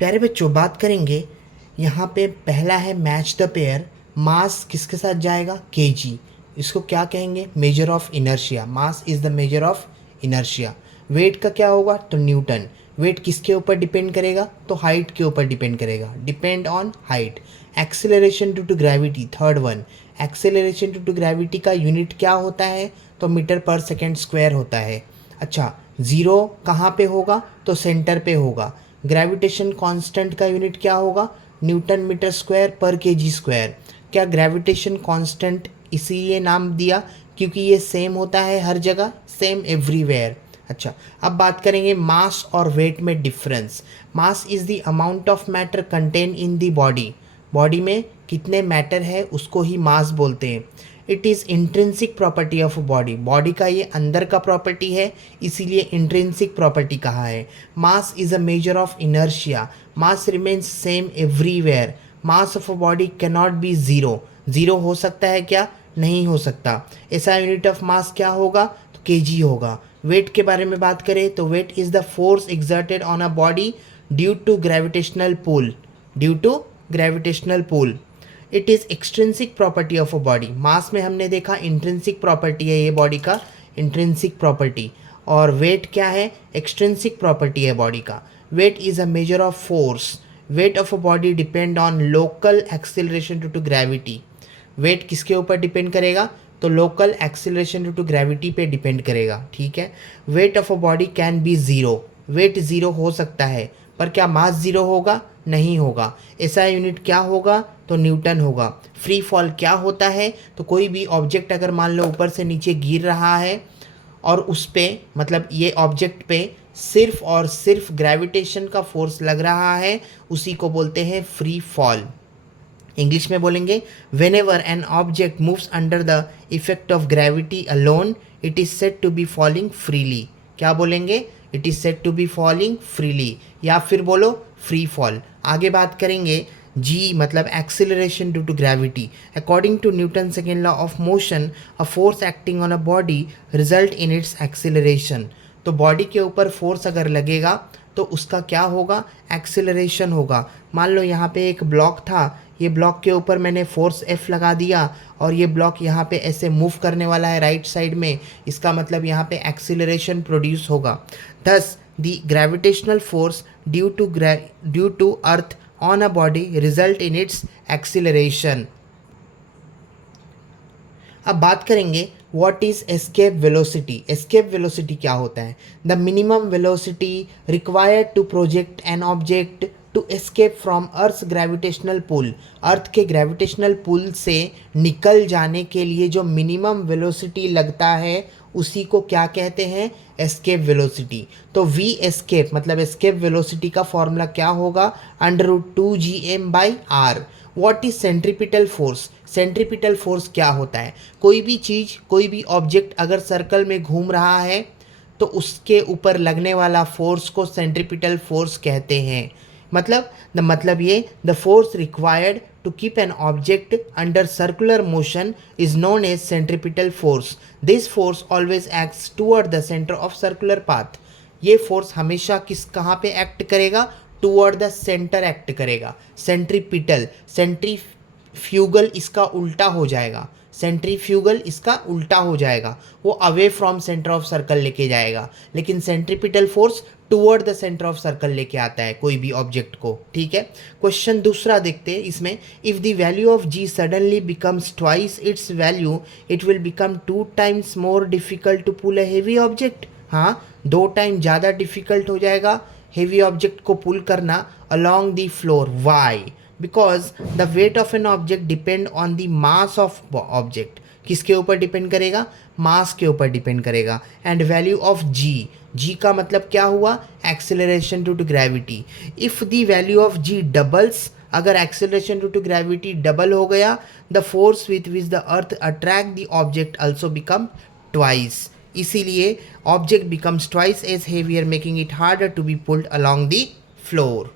प्यारे बच्चों, बात करेंगे यहाँ पे। पहला है मैच द पेयर। मास किसके साथ जाएगा? केजी। इसको क्या कहेंगे? Measure of inertia. Mass is the measure of inertia. Weight का क्या होगा? तो न्यूटन। वेट किसके ऊपर डिपेंड करेगा? तो हाइट के ऊपर डिपेंड करेगा, depend on height. Acceleration due to gravity, third one. Acceleration due to gravity का यूनिट क्या होता है? तो मीटर पर सेकेंड स्क्वायर होता है। अच्छा, ज़ीरो कहाँ पे होगा? तो सेंटर पे होगा। ग्रेविटेशन कांस्टेंट का यूनिट क्या होगा? न्यूटन मीटर स्क्वायर पर केजी स्क्वायर। क्या ग्रेविटेशन कांस्टेंट इसीलिए नाम दिया क्योंकि ये सेम होता है हर जगह, सेम एवरीवेयर। अच्छा, अब बात करेंगे मास और वेट में difference. Mass is the amount of matter contain in the body. Body में कितने मैटर है उसको ही मास बोलते हैं। It is intrinsic property of body. Body का ये अंदर का प्रॉपर्टी है, इसीलिए इंट्रिंसिक प्रॉपर्टी कहा है। Mass is a measure of inertia. Mass remains same everywhere. Mass of a body can not be zero. Zero हो सकता है क्या? नहीं हो सकता। ऐसा यूनिट ऑफ मास क्या होगा? तो केजी होगा। वेट के बारे में बात करें तो weight is the force exerted on a body due to gravitational pull. Due to gravitational pull. It is extrinsic property of a body. Mass में हमने देखा इंट्रिंसिक प्रॉपर्टी है ये बॉडी का, इंट्रिंसिक प्रॉपर्टी। और वेट क्या है? एक्सट्रिंसिक प्रॉपर्टी है बॉडी का। Weight is a measure of force. Weight of a body depend on local acceleration due to gravity. Weight किसके ऊपर डिपेंड करेगा? तो local acceleration due to gravity पे डिपेंड करेगा। ठीक है। Weight of a body can be zero. Weight zero हो सकता है, पर क्या मास ज़ीरो होगा? नहीं होगा। ऐसा यूनिट क्या होगा? तो न्यूटन होगा। फ्री फॉल क्या होता है? तो कोई भी ऑब्जेक्ट अगर मान लो ऊपर से नीचे गिर रहा है और उस पे मतलब ये ऑब्जेक्ट पे सिर्फ और सिर्फ ग्रेविटेशन का फोर्स लग रहा है, उसी को बोलते हैं फ्री फॉल। इंग्लिश में बोलेंगे whenever an object moves under the effect of gravity alone it is said to be falling freely. क्या बोलेंगे? It is said to be falling freely, या फिर बोलो फ्री फॉल। आगे बात करेंगे जी मतलब acceleration due to gravity. According to Newton second law of motion, a force acting on a body result in its acceleration. तो बॉडी के ऊपर फोर्स अगर लगेगा तो उसका क्या होगा? एक्सिलरेशन होगा। मान लो यहाँ पे एक ब्लॉक था, ये ब्लॉक के ऊपर मैंने फोर्स F लगा दिया और ये ब्लॉक यहाँ पे ऐसे मूव करने वाला है राइट साइड में, इसका मतलब यहाँ पे एक्सिलरेशन प्रोड्यूस होगा। Thus the gravitational force due to earth on a body result in its acceleration. अब बात करेंगे what is escape velocity. Escape velocity क्या होता है? The minimum velocity required to project an object to escape from earth gravitational pull. Earth के gravitational पुल से निकल जाने के लिए जो मिनिमम वेलोसिटी लगता है उसी को क्या कहते हैं? Escape velocity. तो वी एस्केप मतलब एस्केप वेलोसिटी का फॉर्मूला क्या होगा? √2gm/r। What is centripetal force? Centripetal force क्या होता है? कोई भी चीज़, कोई भी ऑब्जेक्ट अगर सर्कल में घूम रहा है तो उसके ऊपर लगने वाला फोर्स को सेंट्रीपिटल फोर्स कहते हैं। मतलब ये the force required to keep an object under circular motion is known as centripetal force. This force always acts toward the centre of circular path. ये फोर्स हमेशा कहाँ पे एक्ट करेगा? टूवर्ड द सेंटर एक्ट करेगा। Centripetal, centrifugal इसका उल्टा हो जाएगा। सेंट्रीफ्यूगल इसका उल्टा हो जाएगा, वो away from centre of circle लेके जाएगा, लेकिन centripetal force toward the centre of circle लेके आता है कोई भी ऑब्जेक्ट को। ठीक है। क्वेश्चन दूसरा देखते हैं इसमें। If the value of g suddenly becomes twice its value it will become 2 times more difficult to pull a heavy object. हाँ, 2 टाइम ज़्यादा डिफिकल्ट हो जाएगा हेवी ऑब्जेक्ट को पुल करना along the floor. Why? Because the weight of an object depend on the mass of object. किसके ऊपर depend करेगा? Mass के ऊपर डिपेंड करेगा। And value of G, G का मतलब क्या हुआ? Acceleration due to gravity. If the value of G doubles, अगर acceleration due to gravity double हो गया, the force with which the earth attract the object also become twice. इसीलिए object becomes twice as heavier making it harder to be pulled along the floor.